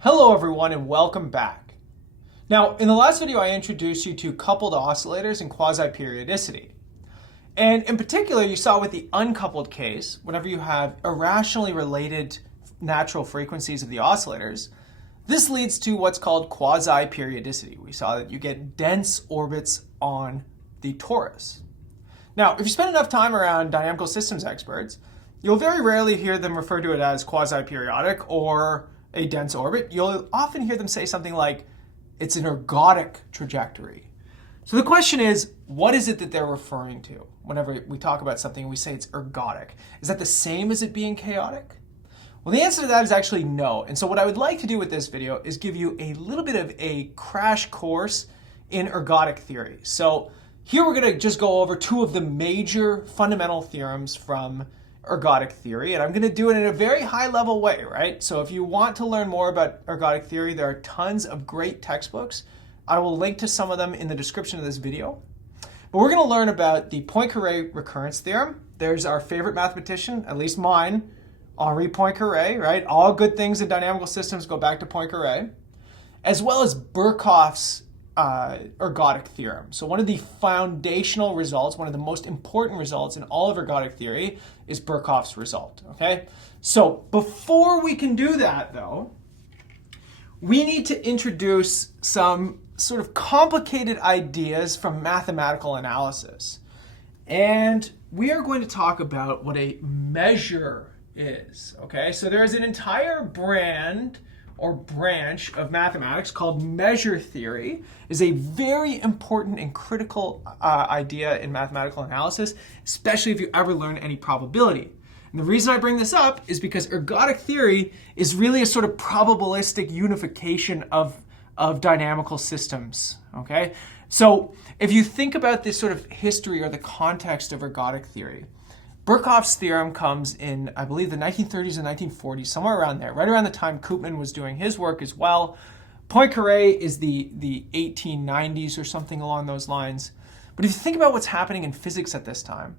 Hello everyone and welcome back. Now, in the last video I introduced you to coupled oscillators and quasi-periodicity. And in particular, you saw with the uncoupled case, whenever you have irrationally related natural frequencies of the oscillators, this leads to what's called quasi-periodicity. We saw that you get dense orbits on the torus. Now, if you spend enough time around dynamical systems experts, you'll very rarely hear them refer to it as quasi-periodic or a dense orbit. You'll often hear them say something like, it's an ergodic trajectory. So the question is, what is it that they're referring to? Whenever we talk about something and we say it's ergodic, is that the same as it being chaotic? Well, the answer to that is actually no. And so what I would like to do with this video is give you a little bit of a crash course in ergodic theory. So here we're going to just go over two of the major fundamental theorems from ergodic theory, and I'm going to do it in a very high level way, right? So if you want to learn more about ergodic theory, there are tons of great textbooks. I will link to some of them in the description of this video. But we're going to learn about the Poincaré recurrence theorem. There's our favorite mathematician, at least mine, Henri Poincaré, right? All good things in dynamical systems go back to Poincaré, as well as Birkhoff's ergodic theorem. So one of the foundational results, one of the most important results in all of ergodic theory is Birkhoff's result, okay? So before we can do that though, we need to introduce some sort of complicated ideas from mathematical analysis. And we are going to talk about what a measure is, okay? So there is an entire brand or branch of mathematics called measure theory. Is a very important and critical idea in mathematical analysis, especially if you ever learn any probability. And the reason I bring this up is because ergodic theory is really a sort of probabilistic unification of dynamical systems, okay? So if you think about this sort of history or the context of ergodic theory, Birkhoff's theorem comes in, I believe, the 1930s and 1940s, somewhere around there, right around the time Koopman was doing his work as well. Poincaré is the 1890s or something along those lines. But if you think about what's happening in physics at this time,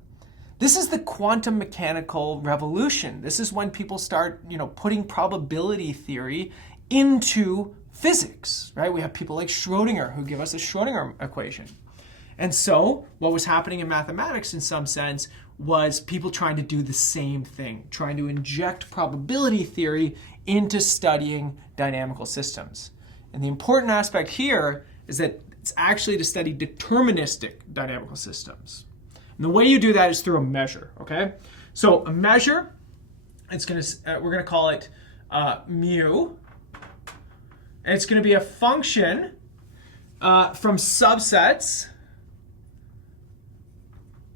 this is the quantum mechanical revolution. This is when people start, putting probability theory into physics, right? We have people like Schrodinger who give us a Schrodinger equation. And so what was happening in mathematics in some sense was people trying to do the same thing, trying to inject probability theory into studying dynamical systems. And the important aspect here is that it's actually to study deterministic dynamical systems. And the way you do that is through a measure, okay? So a measure, we're going to call it mu. And it's going to be a function from subsets.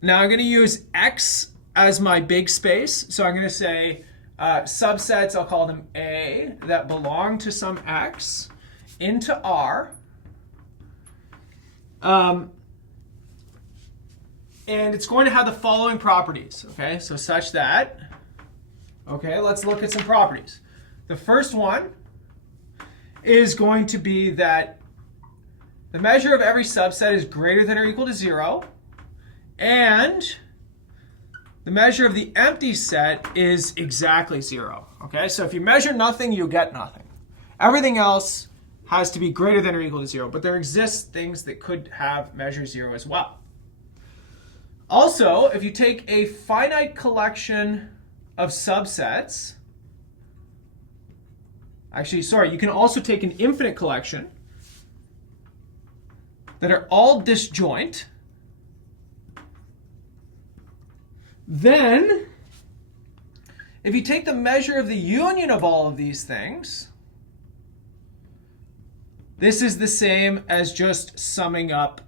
Now I'm going to use X as my big space. So I'm going to say subsets, I'll call them A, that belong to some X into R. And it's going to have the following properties, okay? So such that, okay, let's look at some properties. The first one is going to be that the measure of every subset is greater than or equal to 0. And the measure of the empty set is exactly 0. Okay, so if you measure nothing, you get nothing. Everything else has to be greater than or equal to 0, but there exist things that could have measure 0 as well. Also, if you take a finite collection of subsets, you can also take an infinite collection that are all disjoint. Then, if you take the measure of the union of all of these things, this is the same as just summing up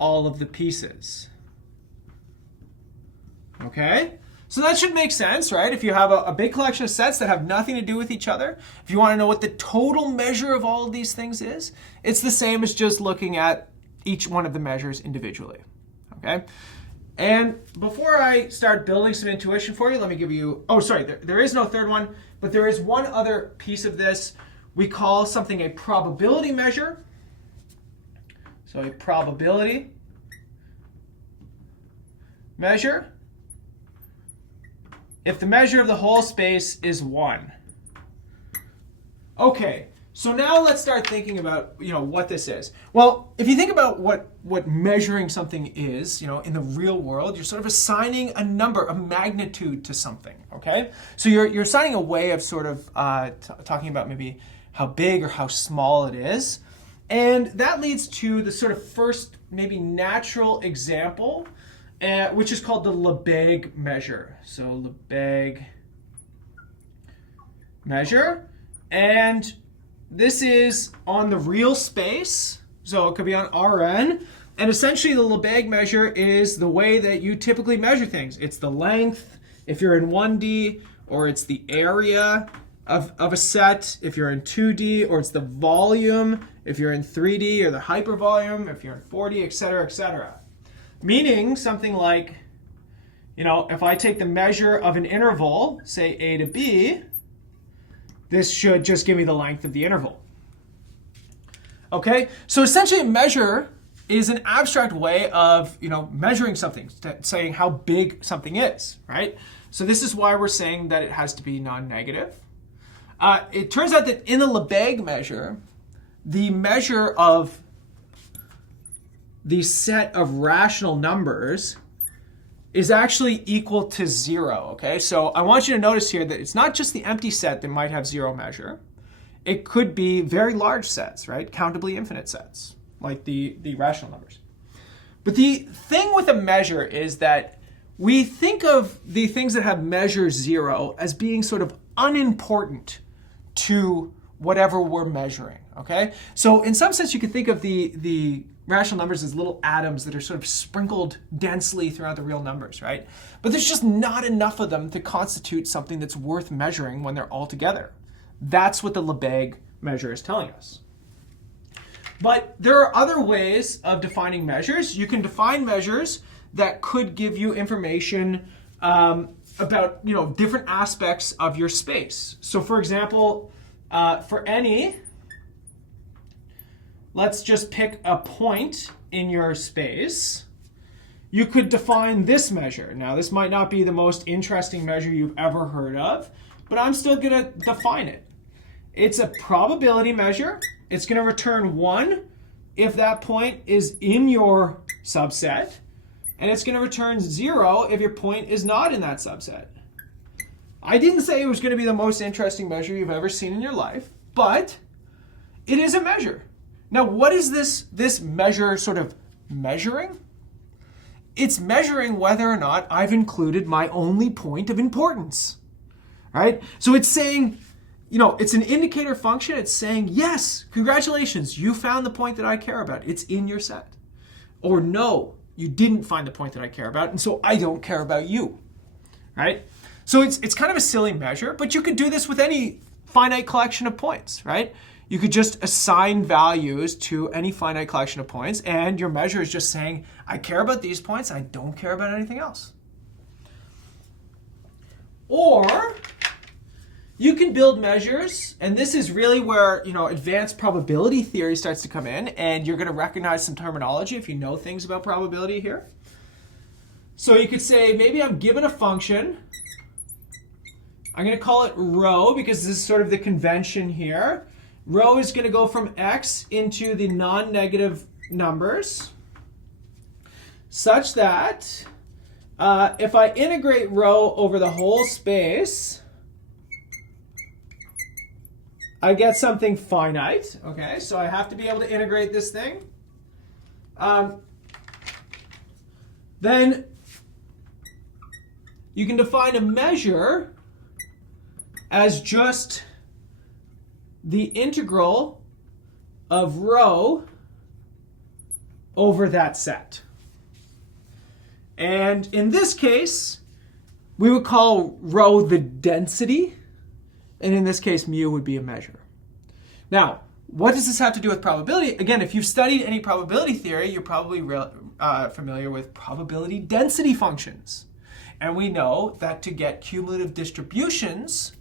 all of the pieces. Okay? So that should make sense, right? If you have a big collection of sets that have nothing to do with each other, if you want to know what the total measure of all of these things is, it's the same as just looking at each one of the measures individually. Okay? And before I start building some intuition for you, let me give you, there is no third one, but there is one other piece of this. We call something a probability measure. So a probability measure if the measure of the whole space is 1. Okay, So now let's start thinking about, what this is. Well, if you think about what measuring something is, in the real world, you're sort of assigning a number, a magnitude to something, okay? So you're assigning a way of sort of talking about maybe how big or how small it is. And that leads to the sort of first maybe natural example, which is called the Lebesgue measure. So Lebesgue measure. And this is on the real space, so it could be on Rn. And essentially the Lebesgue measure is the way that you typically measure things. It's the length, if you're in 1D, or it's the area of a set, if you're in 2D, or it's the volume, if you're in 3D, or the hypervolume, if you're in 4D, et cetera, et cetera. Meaning something like, if I take the measure of an interval, say A to B, this should just give me the length of the interval. Okay, so essentially a measure is an abstract way of measuring something, saying how big something is, right? So this is why we're saying that it has to be non-negative. It turns out that in the Lebesgue measure, the measure of the set of rational numbers is actually equal to 0, okay? So I want you to notice here that it's not just the empty set that might have 0 measure. It could be very large sets, right? Countably infinite sets, like the rational numbers. But the thing with a measure is that we think of the things that have measure 0 as being sort of unimportant to whatever we're measuring, okay? So in some sense, you could think of the rational numbers as little atoms that are sort of sprinkled densely throughout the real numbers, right? But there's just not enough of them to constitute something that's worth measuring when they're all together. That's what the Lebesgue measure is telling us. But there are other ways of defining measures. You can define measures that could give you information about different aspects of your space. So for example, for any, let's just pick a point in your space. You could define this measure. Now, this might not be the most interesting measure you've ever heard of, but I'm still going to define it. It's a probability measure. It's going to return 1 if that point is in your subset, and it's going to return 0 if your point is not in that subset. I didn't say it was going to be the most interesting measure you've ever seen in your life, but it is a measure. Now, what is this measure sort of measuring? It's measuring whether or not I've included my only point of importance, right? So it's saying, it's an indicator function. It's saying, yes, congratulations, you found the point that I care about. It's in your set. Or no, you didn't find the point that I care about, and so I don't care about you, right? So it's kind of a silly measure, but you could do this with any finite collection of points, right? You could just assign values to any finite collection of points, and your measure is just saying, I care about these points, I don't care about anything else. Or you can build measures, and this is really where advanced probability theory starts to come in, and you're going to recognize some terminology if you know things about probability here. So you could say, maybe I'm given a function. I'm going to call it rho because this is sort of the convention here. Rho is going to go from x into the non-negative numbers such that if I integrate rho over the whole space, I get something finite. Okay, so I have to be able to integrate this thing. Then you can define a measure as just the integral of rho over that set. And in this case, we would call rho the density, and in this case, mu would be a measure. Now, what does this have to do with probability? Again, if you've studied any probability theory, you're probably familiar with probability density functions. And we know that to get cumulative distributions,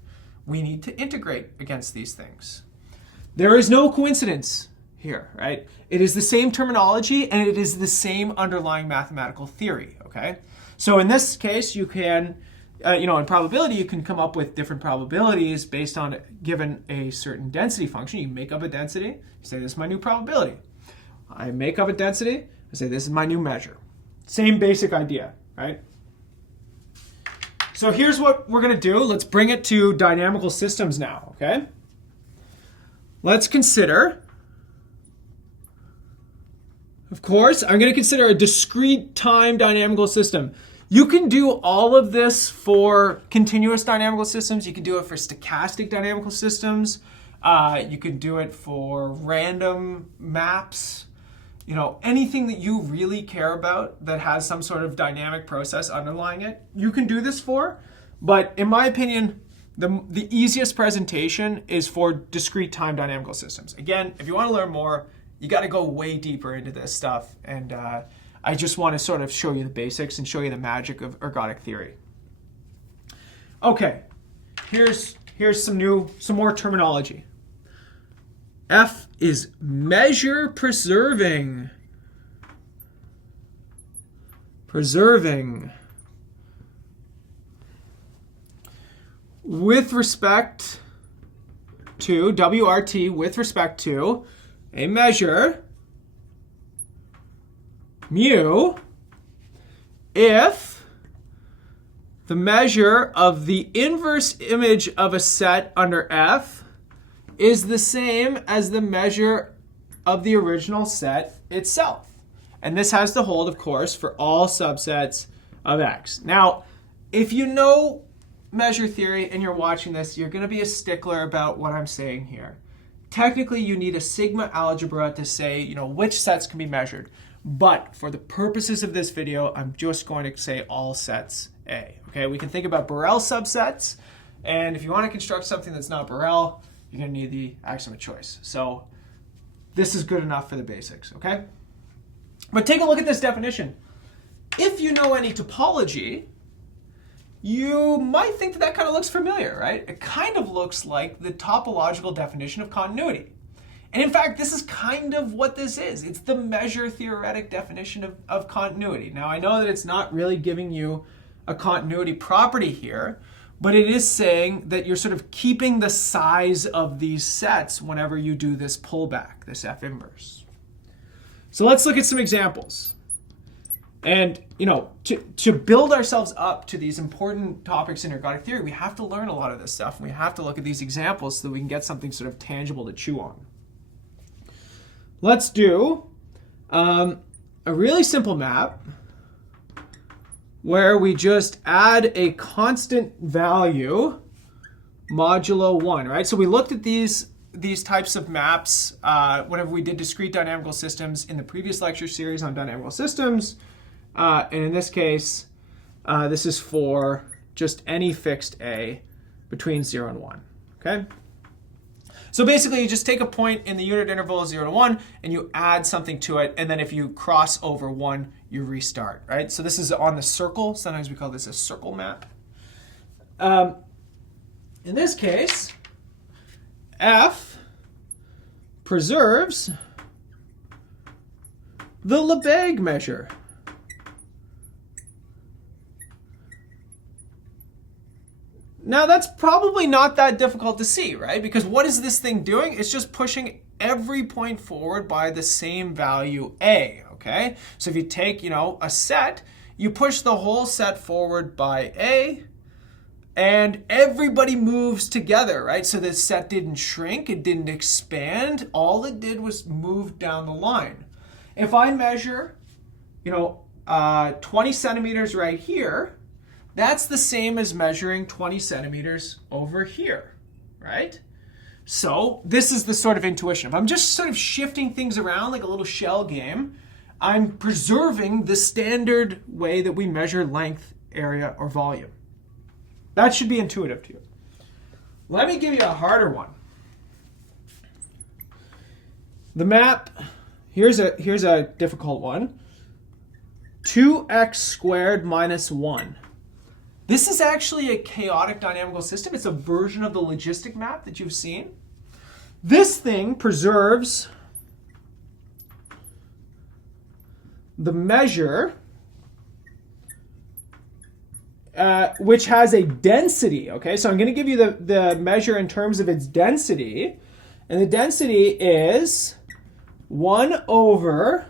we need to integrate against these things. There is no coincidence here, right? It is the same terminology and it is the same underlying mathematical theory, okay? So in this case, you can in probability, you can come up with different probabilities based on given a certain density function. You make up a density, you say this is my new probability. I make up a density, I say this is my new measure. Same basic idea, right? So here's what we're going to do. Let's bring it to dynamical systems now, okay? Let's consider, of course, I'm going to consider a discrete time dynamical system. You can do all of this for continuous dynamical systems. You can do it for stochastic dynamical systems. You can do it for random maps. Anything that you really care about that has some sort of dynamic process underlying it, you can do this for. But in my opinion, the easiest presentation is for discrete time dynamical systems. Again, if you want to learn more, you got to go way deeper into this stuff. And I just want to sort of show you the basics and show you the magic of ergodic theory. Okay, here's some more terminology. F is measure preserving. Preserving. With respect to, WRT, with respect to a measure, mu, if the measure of the inverse image of a set under F is the same as the measure of the original set itself. And this has to hold, of course, for all subsets of X. Now, if you know measure theory and you're watching this, you're going to be a stickler about what I'm saying here. Technically, you need a sigma algebra to say, which sets can be measured. But for the purposes of this video, I'm just going to say all sets A. Okay, we can think about Borel subsets. And if you want to construct something that's not Borel, you're going to need the axiom of choice. So this is good enough for the basics, okay? But take a look at this definition. If you know any topology, you might think that kind of looks familiar, right? It kind of looks like the topological definition of continuity. And in fact, this is kind of what this is. It's the measure theoretic definition of continuity. Now, I know that it's not really giving you a continuity property here, but it is saying that you're sort of keeping the size of these sets whenever you do this pullback, this F inverse. So let's look at some examples. And, to build ourselves up to these important topics in ergodic theory, we have to learn a lot of this stuff. And we have to look at these examples so that we can get something sort of tangible to chew on. Let's do a really simple map where we just add a constant value modulo 1, right? So we looked at these types of maps whenever we did discrete dynamical systems in the previous lecture series on dynamical systems. And in this case, this is for just any fixed A between 0 and 1, okay? So basically, you just take a point in the unit interval 0 to 1, and you add something to it, and then if you cross over 1, you restart, right? So this is on the circle. Sometimes we call this a circle map. In this case, F preserves the Lebesgue measure. Now, that's probably not that difficult to see, right? Because what is this thing doing? It's just pushing every point forward by the same value A, okay? So if you take, a set, you push the whole set forward by A, and everybody moves together, right? So the set didn't shrink, it didn't expand. All it did was move down the line. If I measure, 20 centimeters right here, that's the same as measuring 20 centimeters over here, right? So this is the sort of intuition. If I'm just sort of shifting things around like a little shell game, I'm preserving the standard way that we measure length, area, or volume. That should be intuitive to you. Let me give you a harder one. The map, here's a difficult one. 2x squared minus 1. This is actually a chaotic dynamical system. It's a version of the logistic map that you've seen. This thing preserves the measure which has a density. Okay, so I'm going to give you the measure in terms of its density. And the density is 1 over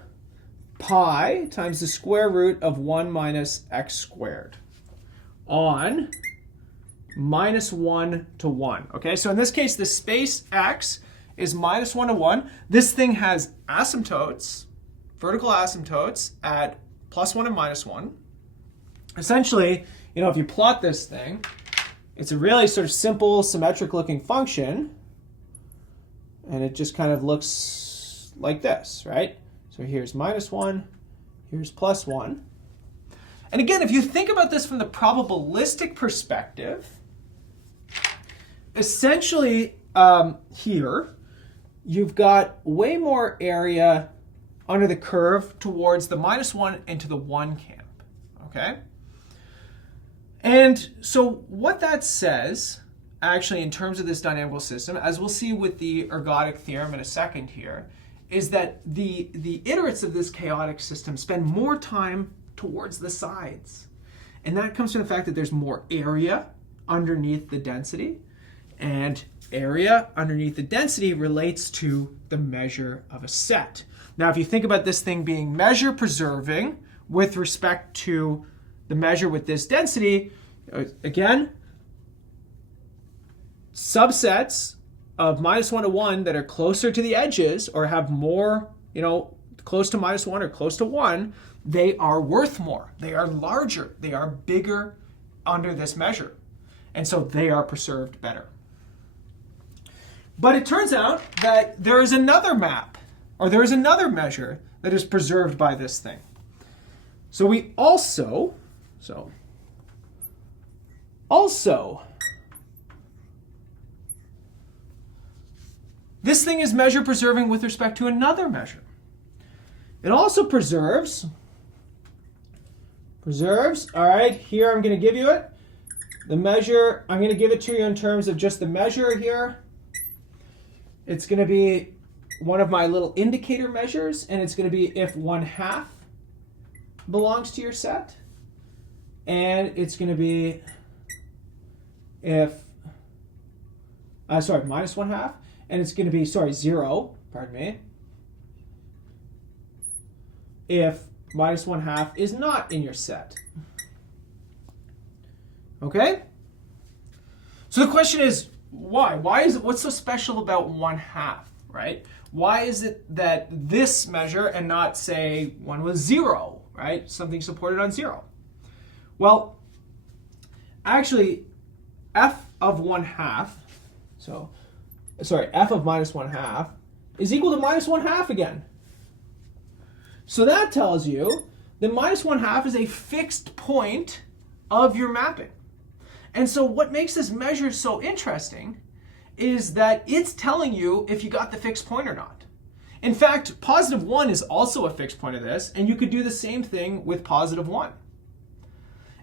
pi times the square root of 1 minus x squared on minus 1 to 1. Okay, so in this case, the space x is minus 1 to 1. This thing has asymptotes, vertical asymptotes at plus 1 and minus 1. Essentially, you know, if you plot this thing, it's a really sort of simple, symmetric looking function. And it just kind of looks like this, right? So here's minus 1, here's plus 1. And again, if you think about this from the probabilistic perspective, essentially here, you've got way more area under the curve towards the minus 1 and to the 1 camp, okay? And so what that says, actually, in terms of this dynamical system, as we'll see with the ergodic theorem in a second here, is that the iterates of this chaotic system spend more time towards the sides. And that comes from the fact that there's more area underneath the density. And area underneath the density relates to the measure of a set. Now, if you think about this thing being measure preserving with respect to the measure with this density, again, subsets of minus 1 to 1 that are closer to the edges or have more, you know, close to minus 1 or close to 1, they are worth more. They are larger. They are bigger under this measure. And so they are preserved better. But it turns out that there is another map, or there is another measure that is preserved by this thing. So we also, this thing is measure preserving with respect to another measure. It also preserves, all right, here I'm going to give you it. The measure, I'm going to give it to you in terms of just the measure here. It's going to be one of my little indicator measures, and it's going to be if 1/2 belongs to your set. And it's going to be if, minus 1/2. And it's going to be, 0, pardon me, if minus 1/2 is not in your set. Okay? So the question is, why? What's so special about 1/2, right? Why is it that this measure and not, say, one with 0, right? Something supported on 0. Well, actually, f of 1/2, f of minus 1/2 is equal to minus 1/2 again. So that tells you that minus 1/2 is a fixed point of your mapping. And so what makes this measure so interesting is that it's telling you if you got the fixed point or not. In fact, positive 1 is also a fixed point of this, and you could do the same thing with positive 1.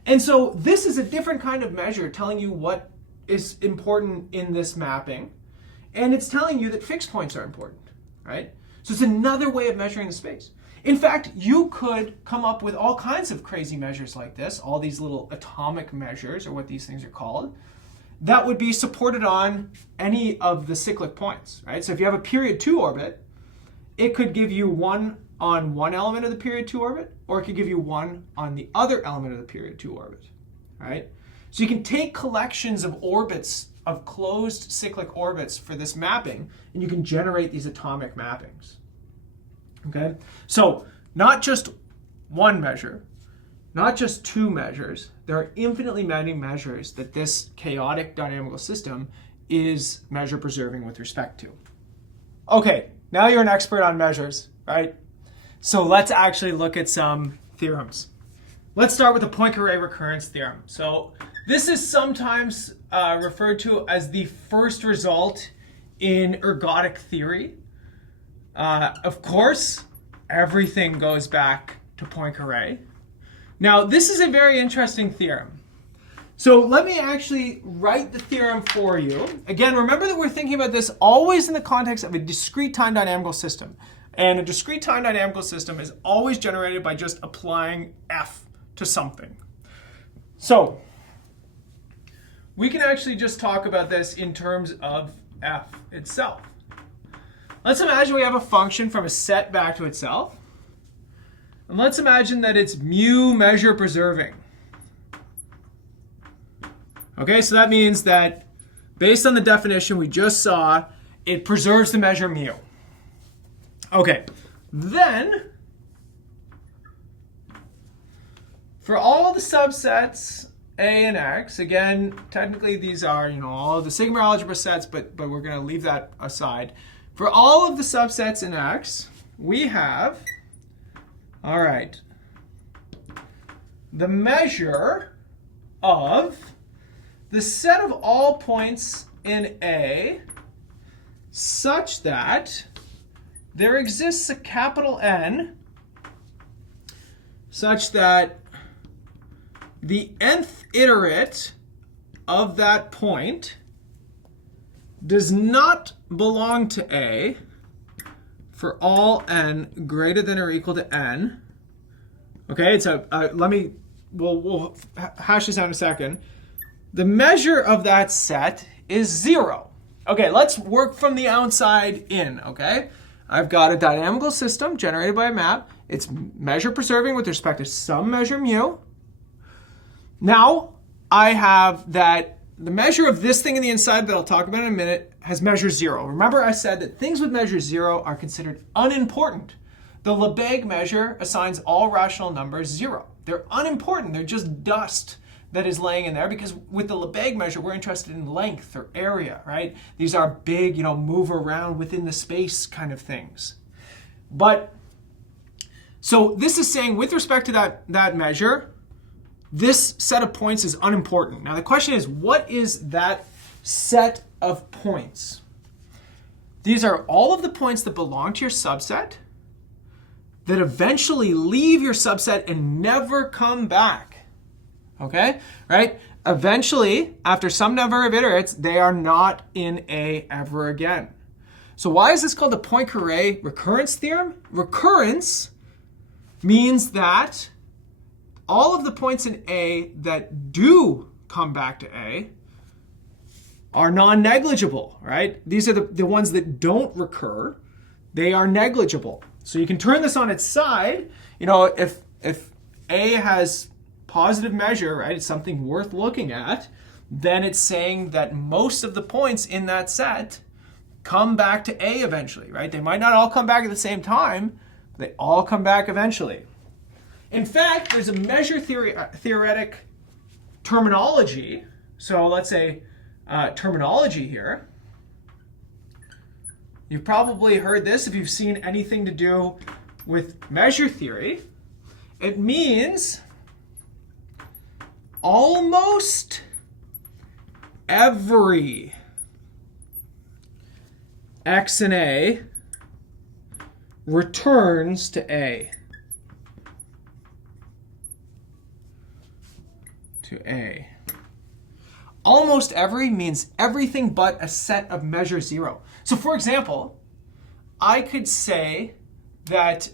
And so this is a different kind of measure telling you what is important in this mapping. And it's telling you that fixed points are important, right? So it's another way of measuring the space. In fact, you could come up with all kinds of crazy measures like this, all these little atomic measures, or what these things are called, that would be supported on any of the cyclic points, right? So if you have a period 2 orbit, it could give you 1 on one element of the period 2 orbit, or it could give you 1 on the other element of the period 2 orbit, right? So you can take collections of orbits, of closed cyclic orbits for this mapping, and you can generate these atomic mappings. Okay? So not just one measure, not just 2 measures, there are infinitely many measures that this chaotic dynamical system is measure preserving with respect to. Okay, now you're an expert on measures, right? So let's actually look at some theorems. Let's start with the Poincaré recurrence theorem. So this is sometimes referred to as the first result in ergodic theory. Of course, everything goes back to Poincaré. Now, this is a very interesting theorem. So let me actually write the theorem for you. Again, remember that we're thinking about this always in the context of a discrete time dynamical system. And a discrete time dynamical system is always generated by just applying f to something. So we can actually just talk about this in terms of f itself. Let's imagine we have a function from a set back to itself. And let's imagine that it's mu measure preserving. Okay, so that means that based on the definition we just saw, it preserves the measure mu. Okay, then for all the subsets A and X, again, technically these are, all of the sigma algebra sets, but we're going to leave that aside. For all of the subsets in X, we have, all right, the measure of the set of all points in A such that there exists a capital N such that the nth iterate of that point does not belong to A for all n greater than or equal to n. Okay, it's we'll hash this out in a second. The measure of that set is 0. Okay, let's work from the outside in, okay? I've got a dynamical system generated by a map. It's measure preserving with respect to some measure mu. Now, I have that the measure of this thing in the inside that I'll talk about in a minute has measure 0. Remember I said that things with measure 0 are considered unimportant. The Lebesgue measure assigns all rational numbers 0. They're unimportant. They're just dust that is laying in there, because with the Lebesgue measure, we're interested in length or area, right? These are big, move around within the space kind of things. But, so this is saying with respect to that measure, this set of points is unimportant. Now the question is, what is that set of points? These are all of the points that belong to your subset that eventually leave your subset and never come back. Okay, right? Eventually, after some number of iterates, they are not in A ever again. So why is this called the Poincaré recurrence theorem? Recurrence means that all of the points in A that do come back to A are non-negligible, right? These are the ones that don't recur. They are negligible. So you can turn this on its side. If A has positive measure, right, it's something worth looking at, then it's saying that most of the points in that set come back to A eventually, right? They might not all come back at the same time, but they all come back eventually. In fact, there's a measure theoretic terminology. So let's say terminology here. You've probably heard this if you've seen anything to do with measure theory. It means almost every X in A returns to A. Almost every means everything but a set of measure 0. So for example, I could say that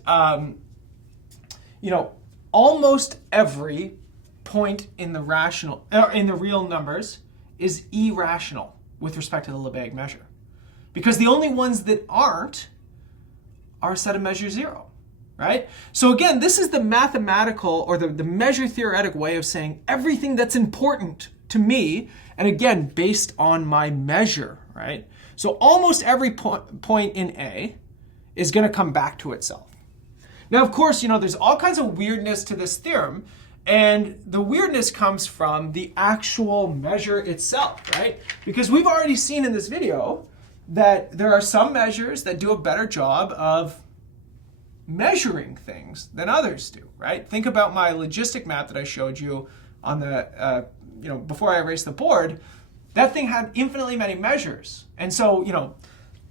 almost every point in the real numbers is irrational with respect to the Lebesgue measure, because the only ones that aren't are a set of measure 0, right? So again, this is the mathematical or the measure theoretic way of saying everything that's important to me, and again, based on my measure, right? So almost every point in A is going to come back to itself. Now, of course, there's all kinds of weirdness to this theorem. And the weirdness comes from the actual measure itself, right? Because we've already seen in this video that there are some measures that do a better job of measuring things than others do, right? Think about my logistic map that I showed you on the, before I erased the board. That thing had infinitely many measures. And so,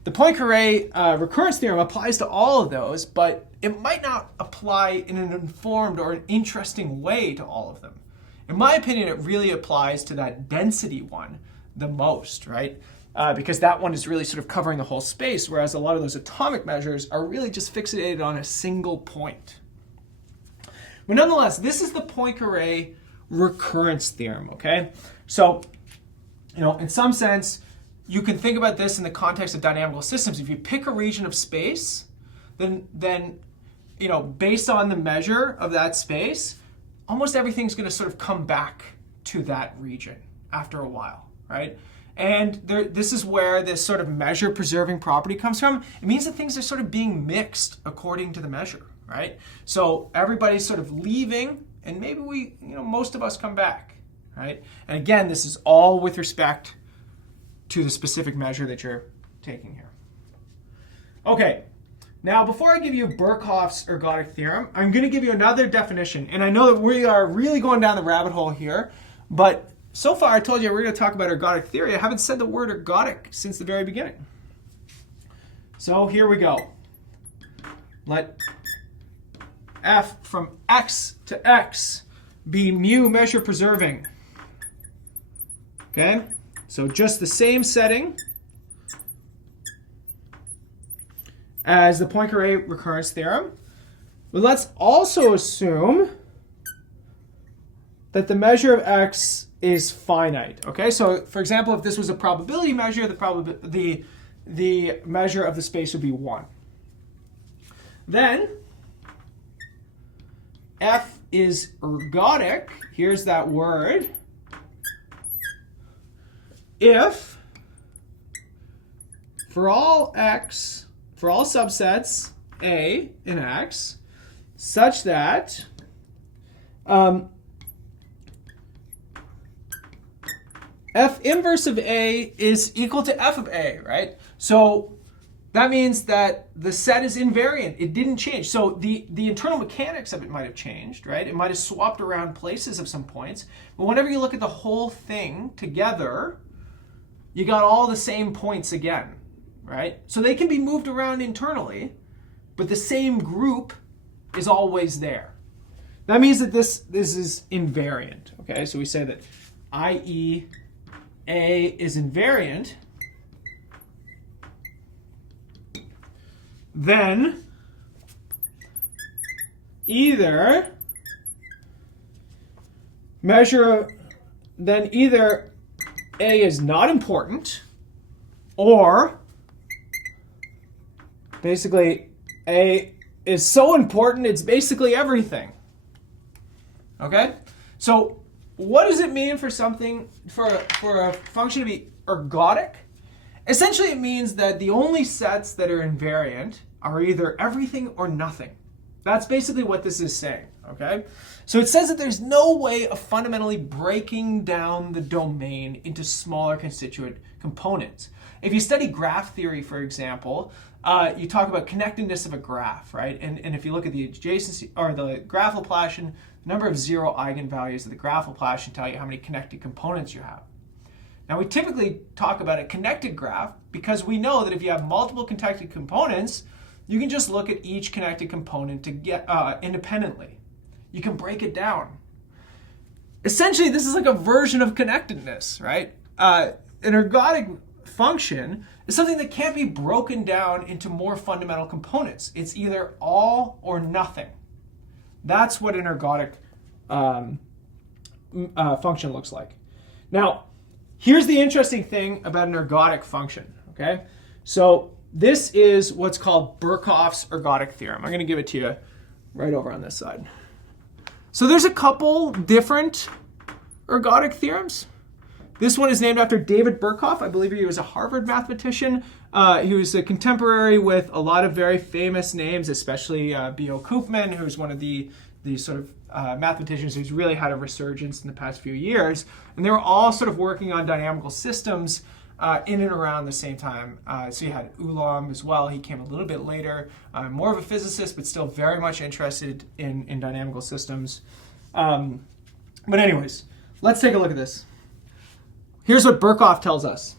the Poincaré recurrence theorem applies to all of those, but it might not apply in an informed or an interesting way to all of them. In my opinion, it really applies to that density one the most, right? Because that one is really sort of covering the whole space, whereas a lot of those atomic measures are really just fixated on a single point. But nonetheless, this is the Poincaré recurrence theorem, okay? So in some sense, you can think about this in the context of dynamical systems. If you pick a region of space, then based on the measure of that space, almost everything's going to sort of come back to that region after a while, right? And this is where this sort of measure preserving property comes from. It means that things are sort of being mixed according to the measure, right? So everybody's sort of leaving, and maybe most of us come back, right? And again, this is all with respect to the specific measure that you're taking here. Okay, now before I give you Birkhoff's ergodic theorem, I'm going to give you another definition. And I know that we are really going down the rabbit hole here, but so far I told you we're going to talk about ergodic theory. I haven't said the word ergodic since the very beginning. So here we go. Let f from x to x be mu measure preserving. Okay, so just the same setting as the Poincaré recurrence theorem. But let's also assume that the measure of x is finite. Okay, so for example, if this was a probability measure, the measure of the space would be 1. Then f is ergodic. Here's that word. If for all subsets A in X, such that f inverse of A is equal to f of A, right? So that means that the set is invariant. It didn't change. So the internal mechanics of it might have changed, right? It might have swapped around places of some points. But whenever you look at the whole thing together, you got all the same points again, right? So they can be moved around internally, but the same group is always there. That means that this is invariant, okay? So we say that i.e. A is invariant, then either A is not important, or basically A is so important it's basically everything. Okay? So what does it mean for something, for a function to be ergodic? Essentially it means that the only sets that are invariant are either everything or nothing. That's basically what this is saying, okay? So it says that there's no way of fundamentally breaking down the domain into smaller constituent components. If you study graph theory, for example, you talk about connectedness of a graph, right? And if you look at the adjacency or the graph Laplacian, the number of zero eigenvalues of the graph Laplacian tell you how many connected components you have. Now we typically talk about a connected graph because we know that if you have multiple connected components, you can just look at each connected component to get independently. You can break it down. Essentially, this is like a version of connectedness, right? An ergodic function is something that can't be broken down into more fundamental components. It's either all or nothing. That's what an ergodic function looks like. Now, here's the interesting thing about an ergodic function, okay? So this is what's called Birkhoff's ergodic theorem. I'm going to give it to you right over on this side. So there's a couple different ergodic theorems. This one is named after David Birkhoff. I believe he was a Harvard mathematician. He was a contemporary with a lot of very famous names, especially B.O. Koopman, who's one of the sort of mathematicians who's really had a resurgence in the past few years. And they were all sort of working on dynamical systems in and around the same time. So you had Ulam as well. He came a little bit later, more of a physicist, but still very much interested in dynamical systems. But anyways, let's take a look at this. Here's what Birkhoff tells us.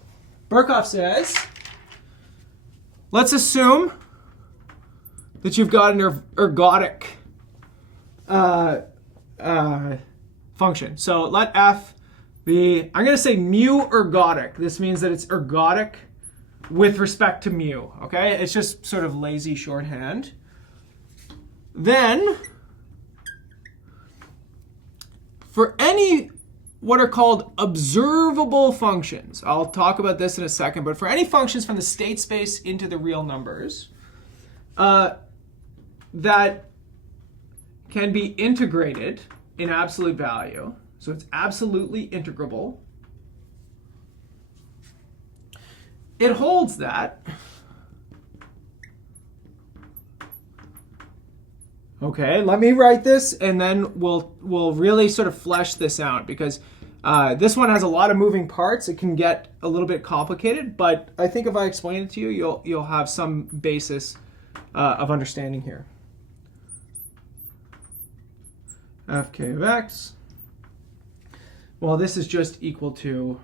Birkhoff says, let's assume that you've got an ergodic function. So let f be, I'm going to say mu ergodic. This means that it's ergodic with respect to mu, okay? It's just sort of lazy shorthand. Then, for any what are called observable functions. I'll talk about this in a second, but for any functions from the state space into the real numbers that can be integrated in absolute value, so it's absolutely integrable, it holds that okay, let me write this and then we'll really sort of flesh this out, because this one has a lot of moving parts. It can get a little bit complicated, but I think if I explain it to you, you'll have some basis of understanding here. Fk of x, well, this is just equal to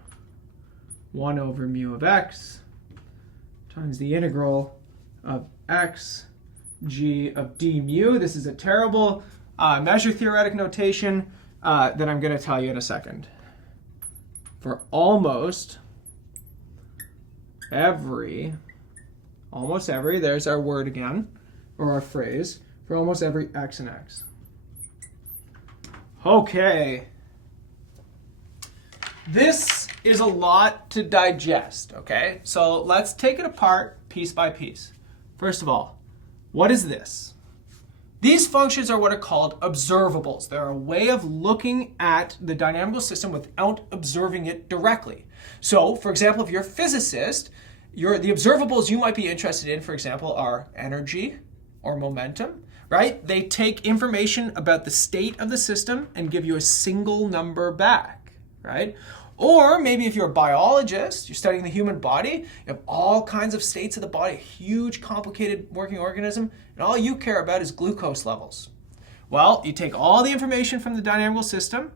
1 over mu of x times the integral of x g of d mu. This is a terrible measure theoretic notation that I'm going to tell you in a second. For almost every, there's our word again, or our phrase, for almost every x and x. Okay. This is a lot to digest, okay? So let's take it apart piece by piece. First of all, what is this? These functions are what are called observables. They're a way of looking at the dynamical system without observing it directly. So, for example, if you're a physicist, the observables you might be interested in, for example, are energy or momentum, right? They take information about the state of the system and give you a single number back, right? Or maybe if you're a biologist, you're studying the human body, you have all kinds of states of the body, a huge, complicated working organism, and all you care about is glucose levels. Well, you take all the information from the dynamical system,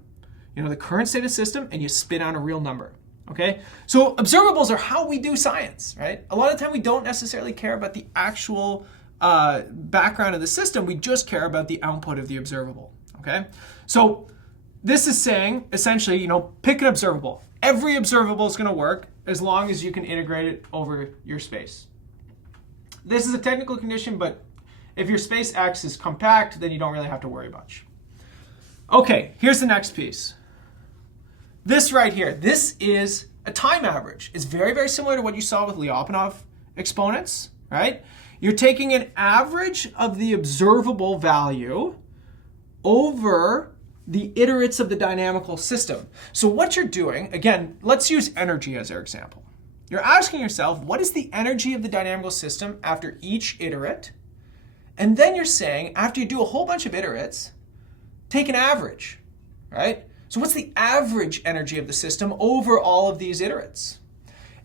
the current state of the system, and you spit out a real number, okay? So observables are how we do science, right? A lot of the time we don't necessarily care about the actual background of the system, we just care about the output of the observable, okay? So this is saying, essentially, pick an observable. Every observable is going to work as long as you can integrate it over your space. This is a technical condition, but if your space X is compact, then you don't really have to worry much. Okay, here's the next piece. This right here, this is a time average. It's very, very similar to what you saw with Lyapunov exponents, right? You're taking an average of the observable value over the iterates of the dynamical system. So what you're doing, again, let's use energy as our example. You're asking yourself, what is the energy of the dynamical system after each iterate? And then you're saying, after you do a whole bunch of iterates, take an average, right? So what's the average energy of the system over all of these iterates?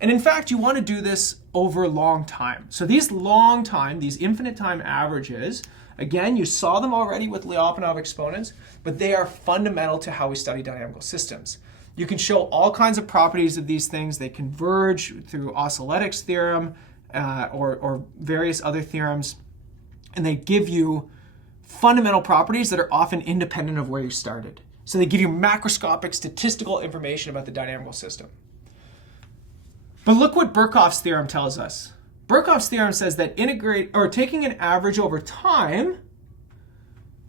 And in fact, you want to do this over long time. So these long time, these infinite time averages, again, you saw them already with Lyapunov exponents, but they are fundamental to how we study dynamical systems. You can show all kinds of properties of these things. They converge through Osciletic's theorem or various other theorems, and they give you fundamental properties that are often independent of where you started. So they give you macroscopic statistical information about the dynamical system. But look what Birkhoff's theorem tells us. Birkhoff's theorem says that taking an average over time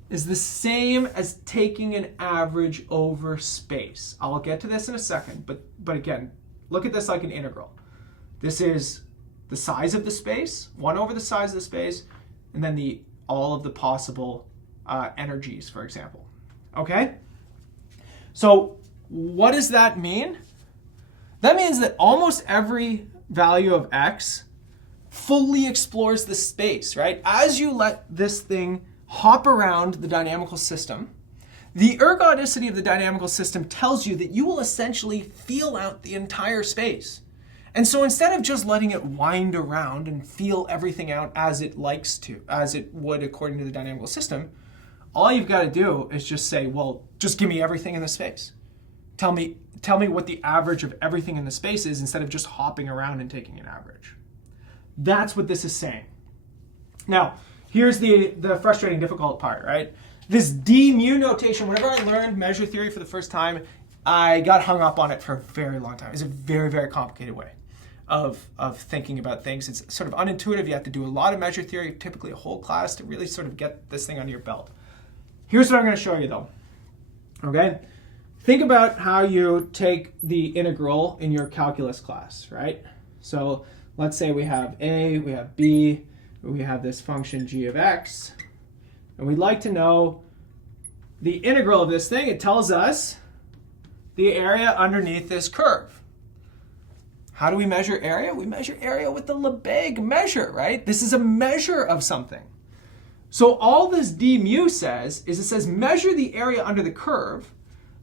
is the same as taking an average over space. I'll get to this in a second, but again, look at this like an integral. This is the size of the space, 1 over the size of the space, and then all of the possible energies, for example. Okay? So what does that mean? That means that almost every value of x fully explores the space, right? As you let this thing hop around the dynamical system, the ergodicity of the dynamical system tells you that you will essentially feel out the entire space. And so instead of just letting it wind around and feel everything out as it likes to, as it would according to the dynamical system, all you've got to do is just say, well, just give me everything in the space. Tell me what the average of everything in the space is instead of just hopping around and taking an average. That's what this is saying. Now, here's the frustrating, difficult part, right? This d mu notation, whenever I learned measure theory for the first time, I got hung up on it for a very long time. It's a very, very complicated way of thinking about things. It's sort of unintuitive. You have to do a lot of measure theory, typically a whole class, to really sort of get this thing under your belt. Here's what I'm going to show you, though. Okay? think about how you take the integral in your calculus class, right? So let's say we have a, we have b, we have this function g of x, and we'd like to know the integral of this thing. It tells us the area underneath this curve. How do we measure area? We measure area with the Lebesgue measure, right? This is a measure of something. So all this d mu says is it says measure the area under the curve,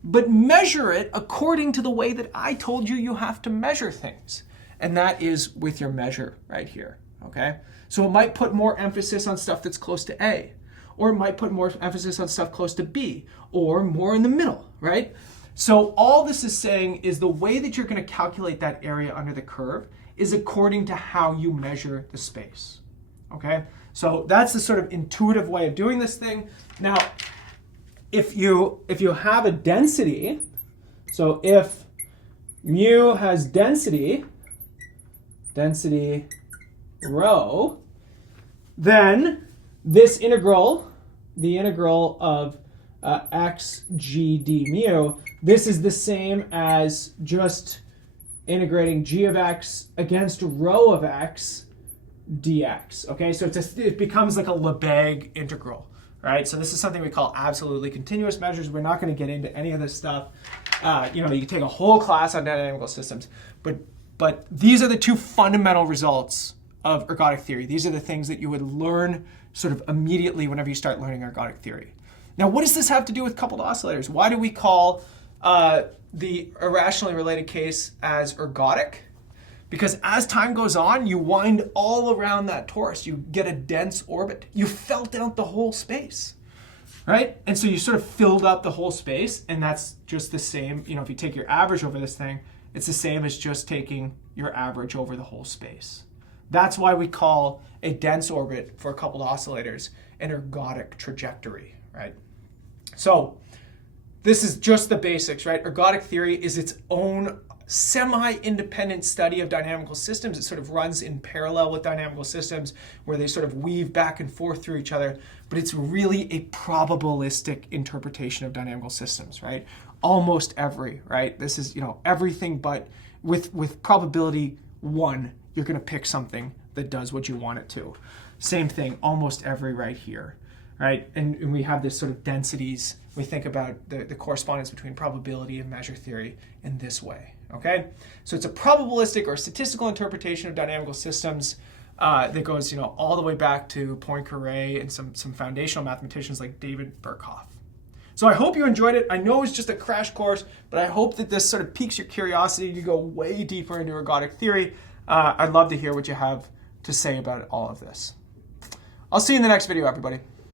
but measure it according to the way that I told you you have to measure things. And that is with your measure right here, okay? So it might put more emphasis on stuff that's close to A, or it might put more emphasis on stuff close to B, or more in the middle, right? So all this is saying is the way that you're going to calculate that area under the curve is according to how you measure the space, okay? So that's the sort of intuitive way of doing this thing. Now, if you have a density, so if mu has density rho, then this integral, the integral of x g d mu, this is the same as just integrating g of x against rho of x dx. Okay, so it becomes like a Lebesgue integral, right? So this is something we call absolutely continuous measures. We're not going to get into any of this stuff. You can take a whole class on dynamical systems, but these are the two fundamental results of ergodic theory. These are the things that you would learn sort of immediately whenever you start learning ergodic theory. Now, what does this have to do with coupled oscillators? Why do we call the irrationally related case as ergodic? Because as time goes on, you wind all around that torus. You get a dense orbit. You felt out the whole space, right? And so you sort of filled up the whole space, and that's just the same. If you take your average over this thing, it's the same as just taking your average over the whole space. That's why we call a dense orbit for coupled oscillators an ergodic trajectory, right? So this is just the basics, right? Ergodic theory is its own semi-independent study of dynamical systems. It sort of runs in parallel with dynamical systems where they sort of weave back and forth through each other, but it's really a probabilistic interpretation of dynamical systems, right? Almost every, right? This is, everything but with probability 1, you're going to pick something that does what you want it to. Same thing, almost every right here, right? And we have this sort of densities. We think about the correspondence between probability and measure theory in this way, okay? So it's a probabilistic or statistical interpretation of dynamical systems that goes, all the way back to Poincaré and some foundational mathematicians like David Birkhoff. So I hope you enjoyed it. I know it's just a crash course, but I hope that this sort of piques your curiosity to go way deeper into ergodic theory. I'd love to hear what you have to say about all of this. I'll see you in the next video, everybody.